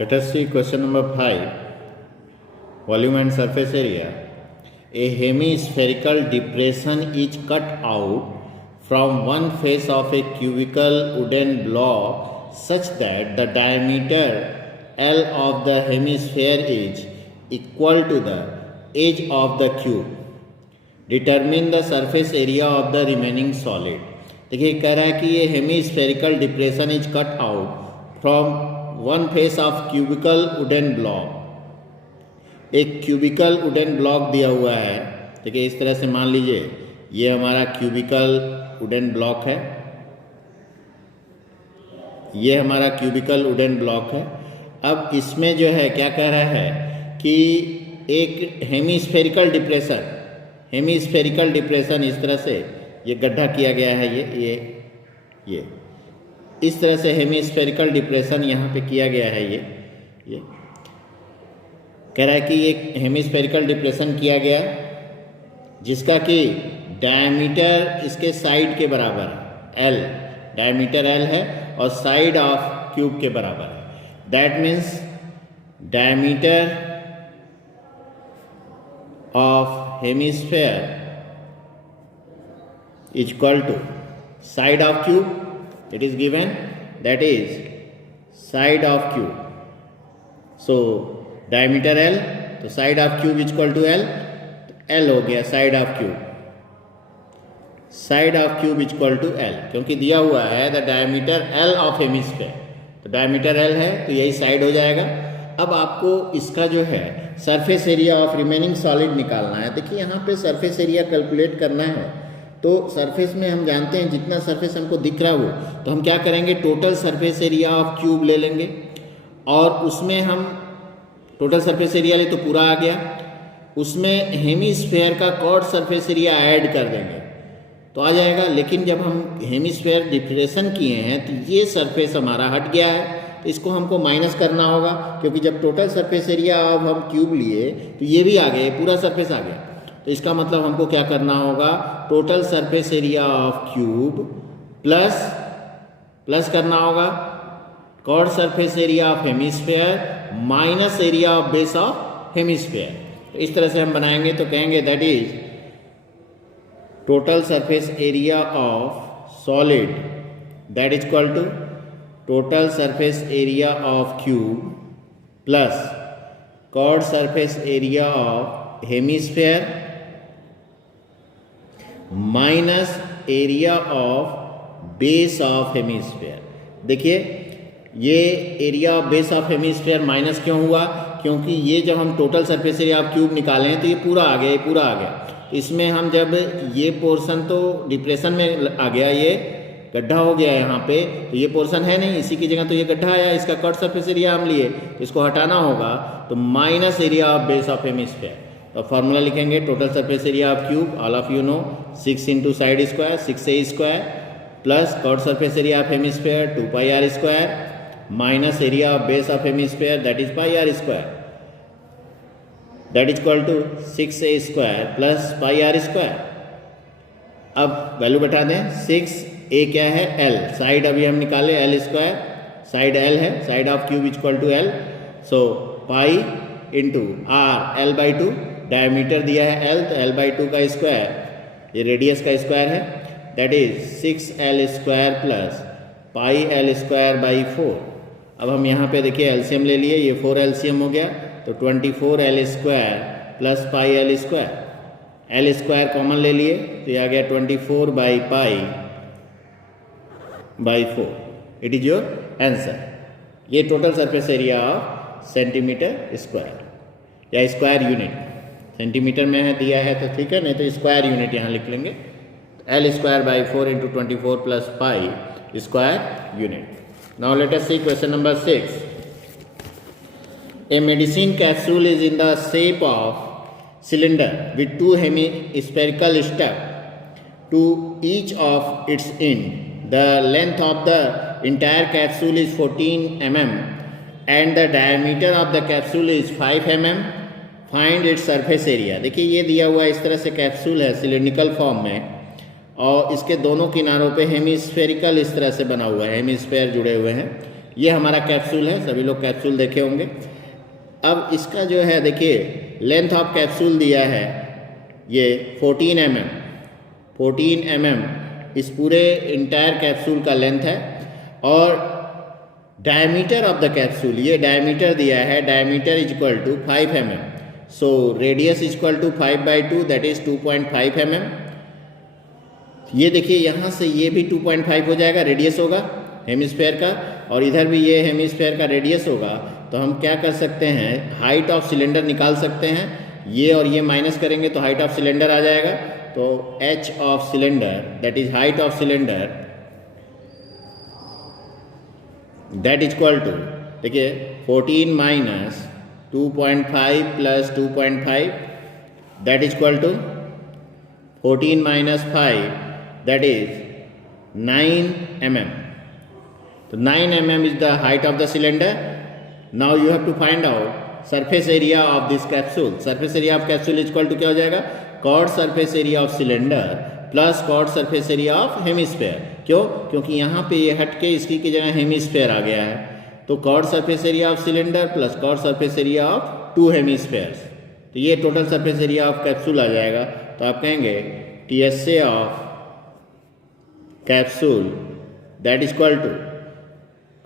Let us see question number 5. Volume and surface area. A hemispherical depression is cut out from one face of a cubical wooden block such that the diameter L of the hemisphere is equal to the edge of the cube. Determine the surface area of the remaining solid. देखिए कह रहा है कि ये hemispherical depression is cut out from one face of cubical wooden block. एक cubical wooden block दिया हुआ है। देखिए इस तरह से मान लीजिए ये हमारा क्यूबिकल वुडन ब्लॉक है, ये हमारा क्यूबिकल वुडन ब्लॉक है। अब इसमें जो है क्या कह रहा है कि एक हेमीस्फेरिकल डिप्रेशन इस तरह से ये गड्ढा किया गया है, ये इस तरह से हेमीस्फेरिकल डिप्रेशन यहाँ पे किया गया है। ये कह रहा है कि एक हेमीस्फेरिकल डिप्रेशन किया गया जिसका कि डायमीटर इसके साइड के बराबर है, एल डायमीटर एल है और साइड ऑफ क्यूब के बराबर है। That means diameter of hemisphere is equal to side of cube, it is given, that is side of cube. So diameter L, तो side of cube is equal to L, L हो गया side of cube, side of cube is equal to L, क्योंकि दिया हुआ है the diameter L of hemisphere, तो diameter L है तो यही साइड हो जाएगा। अब आपको इसका जो है surface area of remaining solid निकालना है। देखिए यहाँ पे सरफेस एरिया कैलकुलेट करना है तो सरफेस में हम जानते हैं जितना सरफेस हमको दिख रहा हो तो हम क्या करेंगे, total surface area of cube ले लेंगे और उसमें हम टोटल सरफेस एरिया ले तो पूरा आ गया, उसमें हेमीस्फेयर का कॉर्ड सरफेस एरिया ऐड कर देंगे तो आ जाएगा। लेकिन जब हम हेमीस्फेयर डिप्रेशन किए हैं तो ये सरफेस हमारा हट गया है तो इसको हमको माइनस करना होगा, क्योंकि जब टोटल सरफेस एरिया ऑफ हम क्यूब लिए तो ये भी आ गया, पूरा सरफेस आ गया। तो इसका मतलब हमको क्या करना होगा, total surface area of cube plus करना होगा curved surface area of hemisphere minus area of base of hemisphere. तो इस तरह से हम बनाएंगे तो कहेंगे that is total surface area of solid that is equal to total surface area of cube plus curved surface area of hemisphere minus area of base of hemisphere. देखिए ये area of base of hemisphere minus क्यों हुआ, क्योंकि ये जब हम total surface area of cube निकालें तो ये पूरा आ गया, ये पूरा आ गया। इसमें हम जब ये पोर्शन तो डिप्रेशन में आ गया, ये गड्ढा हो गया यहाँ पे, तो ये पोर्शन है नहीं, इसी की जगह तो ये गड्ढा आया, इसका कट सरफेस एरिया हम लिए तो इसको हटाना होगा, तो minus area of base of hemisphere. तो फार्मूला लिखेंगे total surface area of cube, all of you know 6 into side square 6a square plus curved surface area of hemisphere 2πr square minus area of base of hemisphere that is πr square, that is equal to 6a square plus πr square. अब value बैठा दें, 6a क्या है l, side अभी हम निकाले l square, side l है, side of cube is equal to l, so pi into r l by 2, diameter दिया है l तो l बाई 2 का स्क्वायर, ये रेडियस का स्क्वायर है, that is 6l square plus pi l square by 4। अब हम यहाँ पे देखिए एलसीएम ले लिए, ये 4 एलसीएम हो गया तो 24l square plus pi l square, l square common ले लिए तो ये आ गया 24 by pi by 4। It is your answer. ये total surface area of centimetre square या स्क्वायर यूनिट, सेंटीमीटर में है दिया है तो ठीक है, नहीं तो स्क्वायर यूनिट यहाँ लिख लेंगे, l square by 4 into 24 plus pi square unit. Now let us see question number 6. A medicine capsule is in the shape of cylinder with two hemispherical steps to each of its end. The length of the entire capsule is 14 mm and the diameter of the capsule is 5 mm. Find its surface area. देखिए ये दिया हुआ इस तरह से capsule है cylindrical form में और इसके दोनों किनारों पे हेमिस्फेरिकल इस तरह से बना हुआ है, हेमिस्फेयर जुड़े हुए हैं। ये हमारा कैप्सूल है, सभी लोग कैप्सूल देखे होंगे। अब इसका जो है देखिए लेंथ ऑफ कैप्सूल दिया है ये 14 mm, 14 mm इस पूरे इंटायर कैप्सूल का लेंथ है। और डायमीटर ऑफ द कैप्सूल, ये डायमीटर दिया है, diameter is equal to 5 mm, so radius is equal to 5/2 that is 2.5 mm। ये देखिए यहाँ से ये भी 2.5 हो जाएगा, रेडियस होगा हेमिस्फेयर का, और इधर भी ये हेमिस्फेयर का रेडियस होगा। तो हम क्या कर सकते हैं, हाइट ऑफ सिलेंडर निकाल सकते हैं, ये और ये माइनस करेंगे तो हाइट ऑफ सिलेंडर आ जाएगा। तो h of cylinder that is height of cylinder that is equal to, देखिए 14 minus 2.5 plus 2.5 that is equal to 14 minus 5 that is 9 mm। तो 9 mm is the height of the cylinder. Now you have to find out surface area of this capsule. Surface area of capsule is equal to क्या हो जाएगा, chord surface area of cylinder plus chord surface area of hemisphere। क्यों, क्योंकि यहाँ पे ये हट के इसकी की जगह हेमिस्फेयर आ गया है। तो chord surface area of cylinder plus chord surface area of two hemispheres, तो ये total surface area of capsule आ जाएगा। तो आप कहेंगे TSA of capsule that is equal to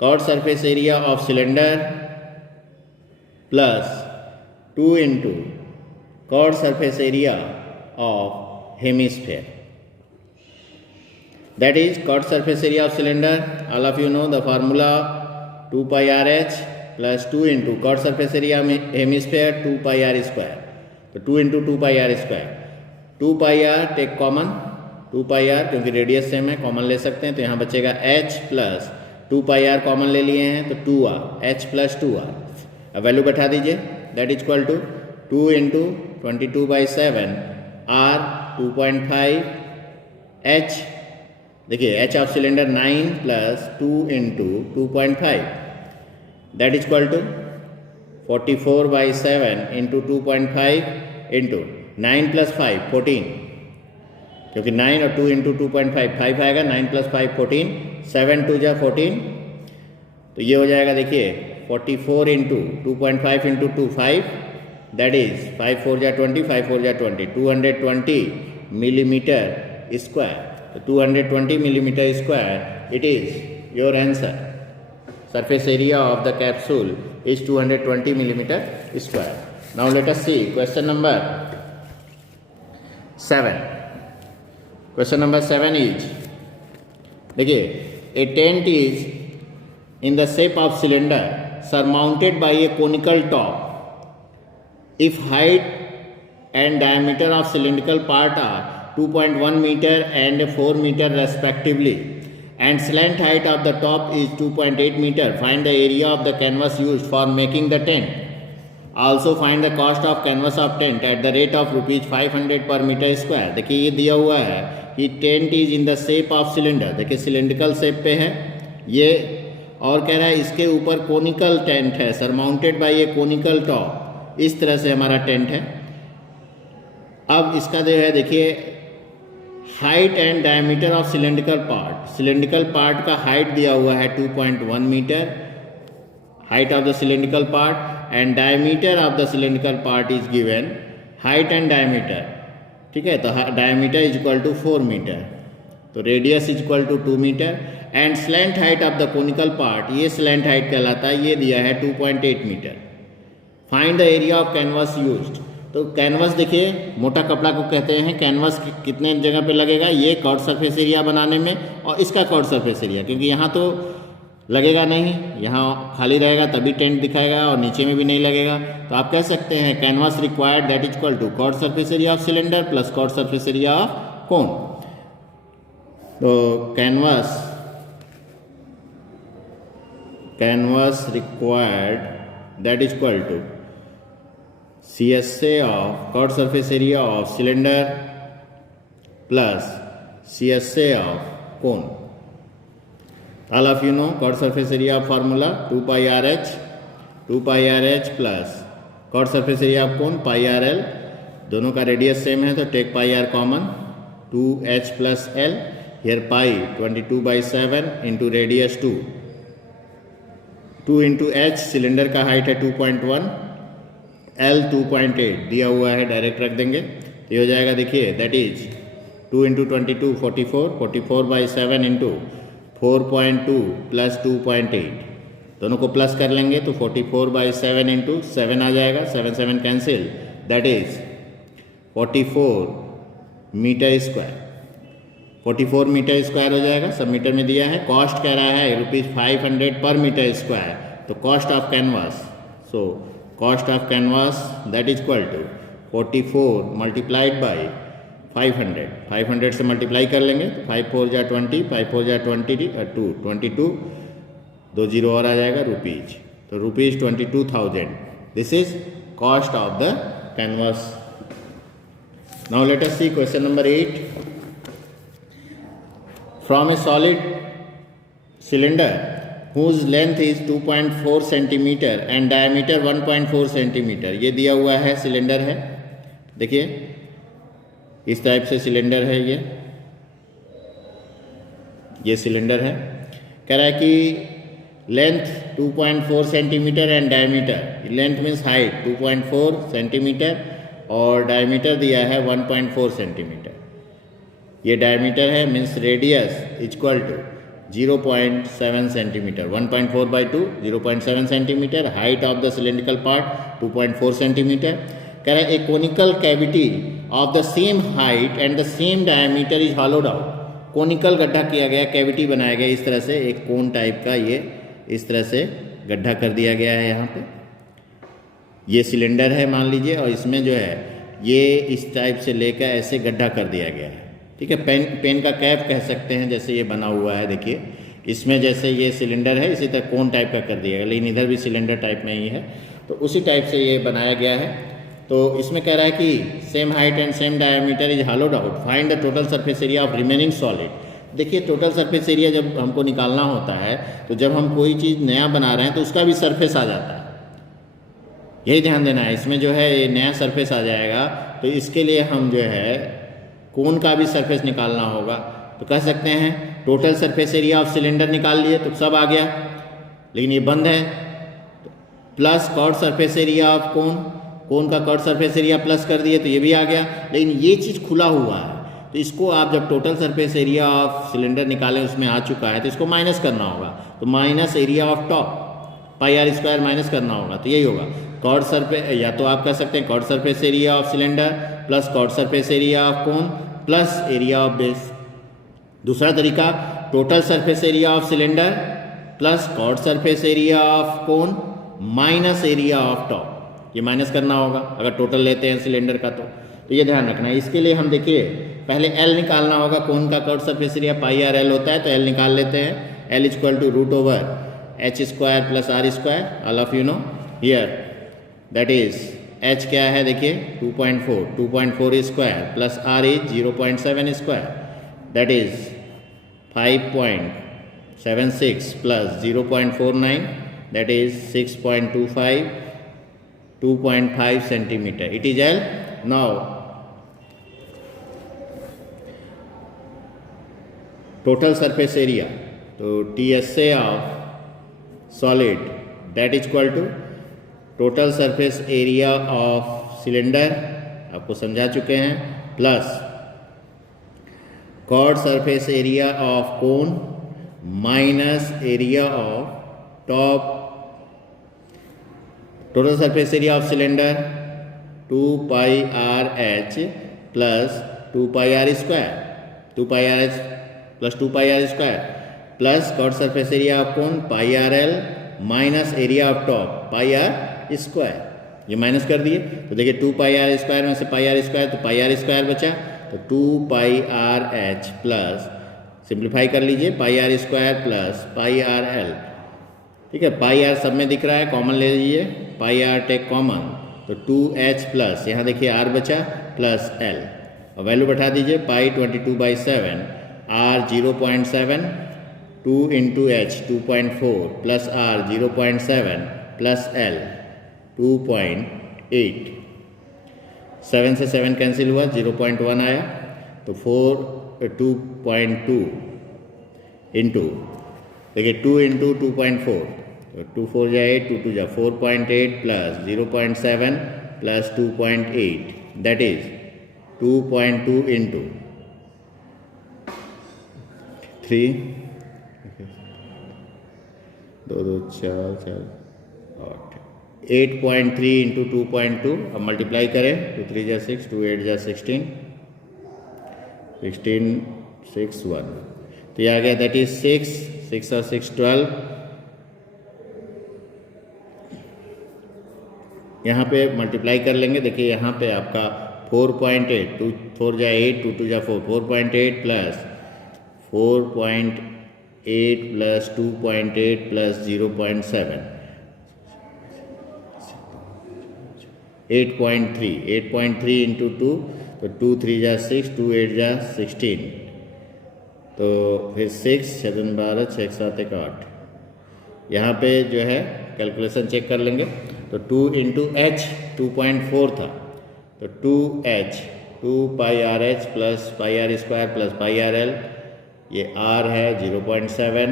chord surface area of cylinder plus 2 into chord surface area of hemisphere, that is chord surface area of cylinder, all of you know the formula 2 pi RH plus 2 into chord surface area of hemisphere 2 pi R square। तो 2 into 2 pi R square, 2 pi R take common, 2 pi R क्योंकि radius same है common ले सकते हैं, तो यहाँ बचेगा H plus 2 pi R common ले लिए हैं तो 2R, H प्लस 2R। अब वैल्यू बैठा दीजिए, that is equal to 2 into 22/7 R 2.5 H, देखिए H of cylinder 9 plus 2 into 2.5 that is equal to 44/7 into 2.5 into 9 plus 5 14, क्योंकि 9 और 2 इंटू 2.5 5 आएगा, 9 प्लस 5 14, 7 2 जा 14, तो ये हो जाएगा देखिए 44 इंटू 2.5 इंटू 2 5 दैट इज 5 4 जा 20, 5 4 जा 20, 220 मिलीमीटर स्क्वायर। तो 220 millimetre square it is your answer. Surface area of the capsule is 220 millimetre square. Now let us see question number 7। Question number 7 is, देखिए a tent is in the shape of cylinder surmounted by a conical top if height and diameter of cylindrical part are 2.1 meter and 4 meter respectively and slant height of the top is 2.8 meter, find the area of the canvas used for making the tent, also find the cost of canvas of tent at the rate of rupees 500 per meter square। देखिए ये दिया हुआ है कि tent is in the shape of cylinder, देखिए cylindrical shape पे है ये, और कह रहा है इसके ऊपर कोनिकल टेंट है, सरमाउंटेड बाय ए कोनिकल टॉप, इस तरह से हमारा टेंट है। अब इसका जो है देखिए height and diameter of cylindrical part, cylindrical part का हाइट दिया हुआ है 2.1 metre, height of the cylindrical part, and diameter of the cylindrical part is given, height and diameter, ठीक है। तो diameter is equal to 4 metre, तो radius is equal to 2 metre, and slant height of the conical part, ये slant height कहलाता है, ये दिया है 2.8 metre. Find the area of canvas used, तो कैनवास देखिए मोटा कपड़ा को कहते हैं, कैनवास कितने जगह पे लगेगा, ये कॉर्ड सरफेस एरिया बनाने में, और इसका कॉर्ड सरफेस एरिया, क्योंकि यहाँ तो लगेगा नहीं, यहाँ खाली रहेगा तभी टेंट दिखाएगा, और नीचे में भी नहीं लगेगा। तो आप कह सकते हैं canvas required that is equal to curved surface area of cylinder plus curved surface area of cone. तो canvas required that is equal to CSA of chord surface area of cylinder plus CSA of cone. All of you know chord surface area formula 2 pi RH, 2 pi RH plus chord surface area of cone pi RL, दोनों का radius same है तो take pi r common, 2h plus L, here pi 22/7 into radius 2, 2 into H, cylinder का height है 2.1, L 2.8 दिया हुआ है, direct रख देंगे। ये हो जाएगा, देखिए that is 2 into 22 44, 44/7 into 4.2 plus 2.8, दोनों को प्लस कर लेंगे तो 44/7 इंटू 7 आ जाएगा, 7 7 cancel, that is 44 metre square, 44 metre square हो जाएगा, सब मीटर में दिया है। कॉस्ट कह रहा है ₹500 पर मीटर स्क्वायर, तो cost of canvas, so cost of canvas that is equal to 44 multiplied by 500, 500 से मल्टीप्लाई कर लेंगे तो 5 4 जा 20, 5 4 जा 22, 2 जीरो और आ जाएगा रुपीज, तो ₹22,000, this is cost of the canvas. Now let us see question number 8। From a solid cylinder whose length is 2.4 centimeter and diameter 1.4 centimeter, ये दिया हुआ है, सिलेंडर है, देखिए इस टाइप से सिलेंडर है, ये सिलेंडर है। कह रहा है कि length 2.4 centimetre and diameter, length means height 2.4 centimetre और डायमीटर दिया है 1.4 सेंटीमीटर। ये डायमीटर है, means radius equal to 0.7 centimetre, 1.4/2 0.7 centimetre, height of the cylindrical part 2.4 centimetre. कह रहा है a conical cavity of the same height and the same diameter is hollowed out. Conical गड्ढा किया गया, कैविटी बनाया गया, इस तरह से एक कोन टाइप का, ये इस तरह से गड्ढा कर दिया गया है। यहाँ पे ये सिलेंडर है मान लीजिए, और इसमें जो है ये इस टाइप से लेकर ऐसे गड्ढा कर दिया गया है, ठीक है। पेन का कैप कह सकते हैं, जैसे ये बना हुआ है, देखिए इसमें जैसे ये सिलेंडर है, इसी तरह कोन टाइप का कर दिया गया, लेकिन इधर भी सिलेंडर टाइप में ही है, तो उसी टाइप से ये बनाया गया है। तो इसमें कह रहा है कि same height and same diameter is hollowed out, find the total surface area of remaining solid. देखिए टोटल सरफेस एरिया जब हमको निकालना होता है, तो जब हम कोई चीज़ नया बना रहे हैं तो उसका भी सरफेस आ जाता है, यही ध्यान देना है। इसमें जो है ये नया सरफेस आ जाएगा, तो इसके लिए हम जो है कोन का भी सरफेस निकालना होगा, तो कह सकते हैं total surface area of cylinder निकाल लिए तो सब आ गया, लेकिन ये बंद है, plus curved surface area of cone, cone का कॉर्ड सरफेस एरिया प्लस कर दिए तो ये भी आ गया, लेकिन ये चीज़ खुला हुआ है, तो इसको आप जब total surface area of cylinder निकालें, उसमें आ चुका है, तो इसको माइनस करना होगा, तो minus area of top πr² minus करना होगा, तो यही होगा कॉर्ड सरफेस, या तो आप कह सकते हैं curved surface area of cylinder plus curved surface area of cone plus area of base. दूसरा तरीका total surface area of cylinder plus curved surface area of cone minus area of top, ये minus करना होगा अगर total लेते हैं cylinder का, तो ये ध्यान रखना है। इसके लिए हम देखिए पहले एल निकालना होगा, कोन का कॉर्ड सरफेस एरिया πrl होता है, तो एल निकाल लेते हैं, L equal to √h² plus r², all of you know here, that is h क्या है, देखिए 2.4 square plus r is 0.7 square, that is 5.76 plus 0.49, that is 6.25, 2.5 centimetre, it is L। Now total surface area, तो TSA of solid that is equal to total surface area of cylinder, आपको समझा चुके हैं, plus curved surface area of cone minus area of top, total surface area of cylinder 2πrh plus 2πr² 2πrh plus 2πr² plus curved surface area of cone πrl minus area of top πr², ये minus कर दिए, तो देखिए 2πr² में से πr², तो πr² बचा, तो 2πrh प्लस सिंप्लीफाई कर लीजिए πr² प्लस πrl, ठीक है। πr सब में दिख रहा है, कॉमन ले लीजिए, πr टेक कॉमन, तो 2h प्लस यहाँ देखिए r बचा प्लस l, और वैल्यू बैठा दीजिए, π22/7, r 0.7, 2 into h 2.4 plus r 0.7 plus l 2.8, 7 से 7 कैंसिल हुआ, 0.1 आया, तो 2.2 इंटू, देखिए 2 इंटू 2.4, 2 4 जा 8, 2 2 जा 4.8 plus 0.7 plus 2.8 that is 2.2 into 3 2 2 4 4 8 8.3 into 2.2। अब मल्टीप्लाई करें, 2 3 जा 6, 2 8 जा 16 16 6 1, तो ये आ गया दैट इज 6 6 और 6 12। यहाँ पे मल्टीप्लाई कर लेंगे, देखिए यहाँ पे आपका 4.8, 2 4 जा 8, 2 2 जा 4, 4.8 प्लस 4.8 प्लस 2.8 प्लस 0.7 8.3 इंटू 2, तो 2 3 जा 6, 2 8 जा 16, तो फिर 6 7 12 6 7 1 8। यहाँ पे जो है कैलकुलेशन चेक कर लेंगे, तो 2 इंटू एच 2.4 था, तो 2h 2 pi R H plus pi are square plus pi R L, ये r है 0.7।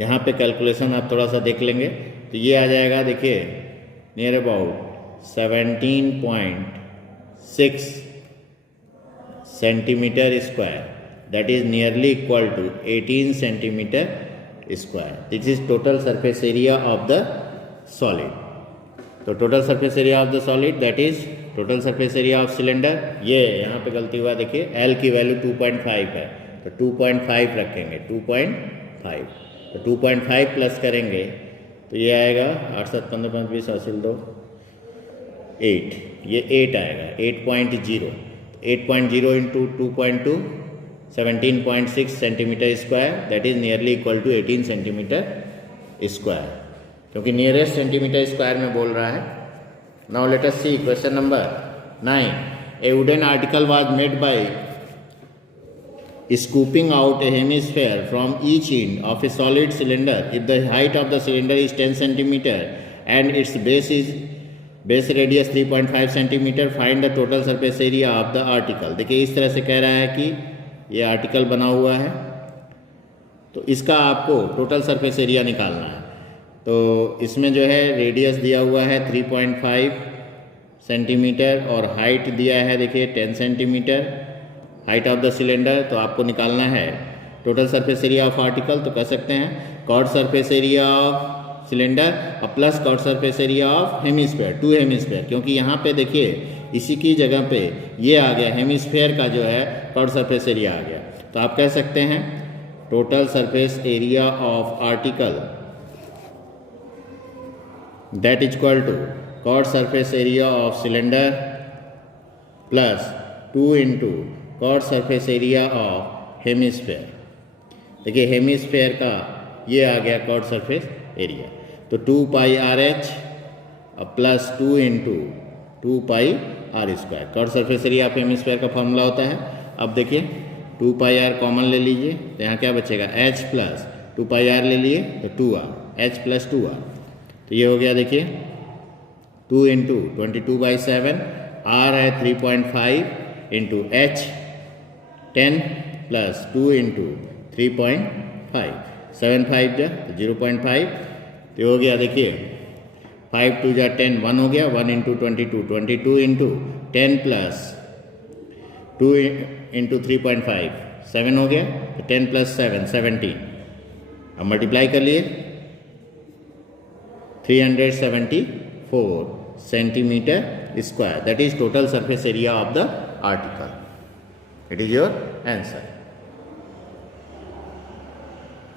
यहाँ पे कैलकुलेशन आप थोड़ा सा देख लेंगे, तो ये आ जाएगा, देखिए near about 17.6 centimetre square, that is nearly equal to 18 centimetre square. This is total surface area of the solid. तो total surface area of the solid that is total surface area of cylinder. ये यहाँ पे गलती हुआ, देखिए L की value 2.5 है, तो 2.5 रखेंगे, 2.5, तो 2.5 प्लस करेंगे तो ये आएगा 8 7 15 5 20 हासिल 2 8, ये 8 आएगा 8.0, 8.0 into 2.2 17.6 centimetre square, that is nearly equal to 18 centimetre square, क्योंकि नियरेस्ट सेंटीमीटर स्क्वायर में बोल रहा है। Now let us see question number 9। A wooden article was made by scooping out a hemisphere from each end of a solid cylinder. If the height of the cylinder is 10 centimeter and its base radius 3.5 centimeter, find the total surface area of the article। देखिए इस तरह से कह रहा है कि ये article बना हुआ है, तो इसका आपको टोटल सरफेस एरिया निकालना है। तो इसमें जो है रेडियस दिया हुआ है 3.5 सेंटीमीटर और हाइट दिया है, देखिए 10 centimetre height of the cylinder. तो आपको निकालना है total surface area of article, तो कह सकते हैं curved surface area of cylinder और plus curved surface area of hemisphere, 2 hemisphere, क्योंकि यहाँ पे देखिए इसी की जगह पे ये आ गया हेमिस्फेयर का जो है कॉर्ड सरफेस एरिया आ गया। तो आप कह सकते हैं total surface area of article that is equal to curved surface area of cylinder plus 2 into curved surface area of hemisphere. देखिए हेमिस्फेयर का ये आ गया कॉर्ड सरफेस एरिया, तो 2 pi R H plus 2 into 2 pi are square. Curved surface area of hemisphere का formula होता है। अब देखिए 2 पाई आर कॉमन ले लीजिए, तो यहाँ क्या बचेगा h प्लस 2 पाई आर ले लिए तो 2r, h प्लस 2r, तो ये हो गया देखिए 2 इंटू 22/7, r है 3.5 इंटू h 10 प्लस 2 इंटू 3.5, 7 5 जा 0.5, तो हो गया देखिए 5 2 जा 10, 1 हो गया, 1 इंटू 22, 22 इंटू 10 प्लस 2 इंटू 3.5, 7 हो गया, तो 10 प्लस 7 17। अब मल्टीप्लाई कर लिए 374 centimetre square, that is total surface area of the article. It is your answer.